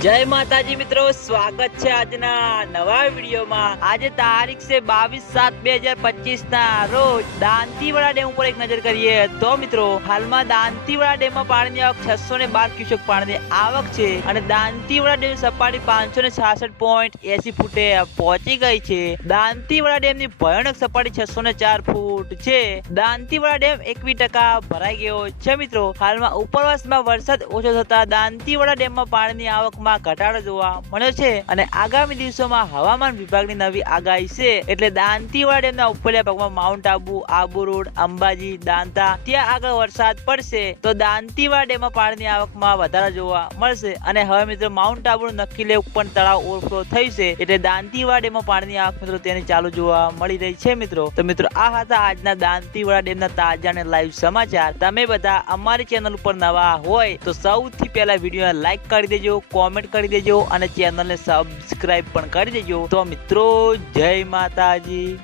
જય માતાજી મિત્રો, સ્વાગત છે આજના નવા વિડીયોમાં. આજે તારીખ છે બાવીસ સાત બે હજાર પચીસ ના રોજ દાંતીવાડા ડેમ ઉપર એક નજર કરીએ તો મિત્રો, હાલમાં દાંતીવાડા ડેમમાં પાણીની આવક છસો ને બાર ક્યુસેક પાણીની આવક છે અને દાંતીવાડા ડેમ સપાટી પાંચસો ને છાસઠ પોઈન્ટ એસી ફૂટે પહોંચી ગઈ છે. દાંતીવાડા ડેમની ભયાનક સપાટી છસો ને ચાર ફૂટ છે. દાંતીવાડા ડેમ એકવી ટકા ભરાઈ ગયો છે મિત્રો. હાલમાં ઉપરવાસમાં વરસાદ ઓછો થતા દાંતીવાડા ડેમમાં પાણીની આવકમાં ઘટાડો જોવા મળ્યો છે અને આગામી દિવસોમાં હવામાન વિભાગની નવી આગાહી છે એટલે દાંતીવાડા ડેમના ઉપરલા ભાગમાં માઉન્ટ આબુ આબુ રોડ, અંબાજી, દાંતા, ત્યાં આગળ વરસાદ પડશે તો દાંતીવાડા ડેમમાં પાણીની આવકમાં વધારો જોવા મળશે અને હવે મિત્રો માઉન્ટ આબુનું નક્કી પણ તળાવ ઓવરફ્લો થઈ છે એટલે દાંતીવાડા ડેમમાં પાણીની આવક મિત્રો તેની ચાલુ જોવા મળી રહી છે મિત્રો. તો મિત્રો આ હતા આજના દાંતીવાડા ડેમના તાજા અને લાઈવ સમાચાર. તમે બધા અમારી ચેનલ ઉપર નવા હોય તો સૌથી પહેલા વીડિયો લાઈક કરી દેજો, કોમેન્ટ કરી દેજો અને ચેનલને સબસ્ક્રાઈબ પણ કરી દેજો. તો મિત્રો જય માતાજી.